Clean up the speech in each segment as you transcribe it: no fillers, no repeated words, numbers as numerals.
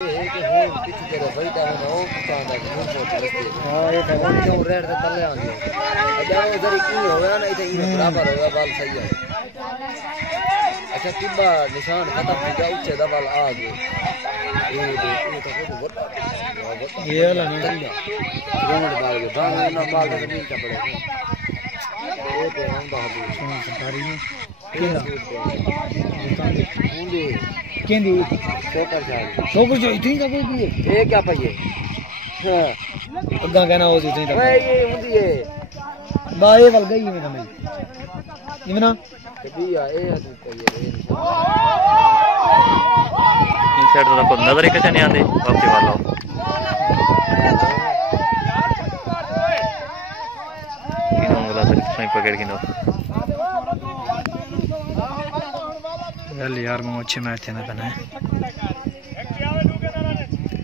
किसी तेरे भाई का ना हो चांदा कि मुंह पोत रस्ते हां ये तो क्यों रेड से तले आ गए अजा उधर की हो गया ना इधर ये बराबर हो गया बाल सही है अच्छा किबा निशान खत्म हो गया ऊंचे दबाल आ गए ये तो खुद बता ये वाला ना रोमड़ बाल के बाल ना बाल तो नहीं का पड़े ये तो हम बाहर सरकारी में केंदा मुंडी केंदी शोकर जो इतनी का कोई भी ये क्या पाइए हां अगा कहना हो इतनी तक भाई ये मुंडी है बाए वल गई में तुम्हें इमना बिया ए तू पाइए इन साइड तो को नजर ही कैसे नहीं आते वापसी वाला इन्हों वाला तो सही पकड़ के नो यार मैं अच्छे मैच थे ना बना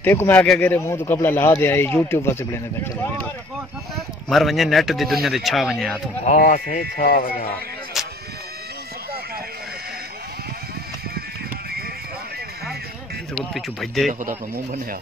ते को मैं क्या करे मुंह तो कपड़ा ला दे आई YouTube पर से बने चले मर वने नेट दी दुनिया दे छा वने आ तू हां सही छा वने तो को पीछू भज दे खुदा का मुंह बने आ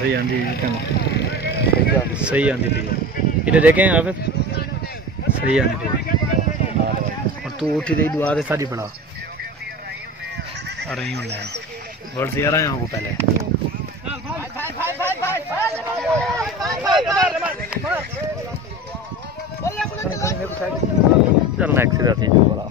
सही आंदी सही आंदी थी इधर देखें आप सही आंदी थी और तू उठी दे दुआ दे सारी पड़ा अरे यूं ले वर्ड से आ रहा है को पहले चल नेक्स्ट जाती है बड़ा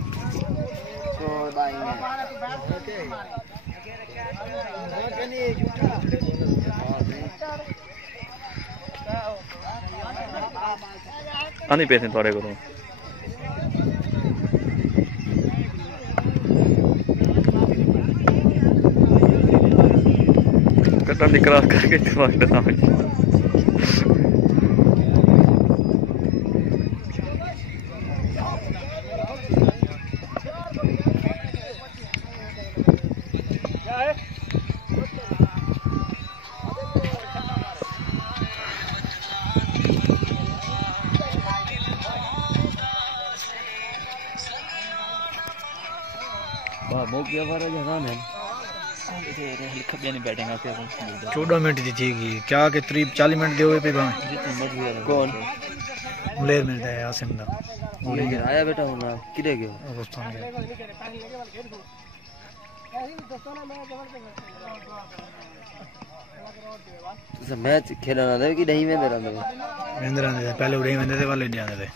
आने पैसे थोड़े करो कटा निकला करके दिमाग में समझ मोकिया वाला जहां है 14 मिनट दी थी क्या के करीब 40 मिनट दे हुए पे भाई कौन मुलेर मिलता है आसिम दा आया बेटा होना किधर गयो अगस्तान के तो मैच खेलना दे कि नहीं में दे रहा पहले उड़े वेंदे थे वाले दे आंदे थे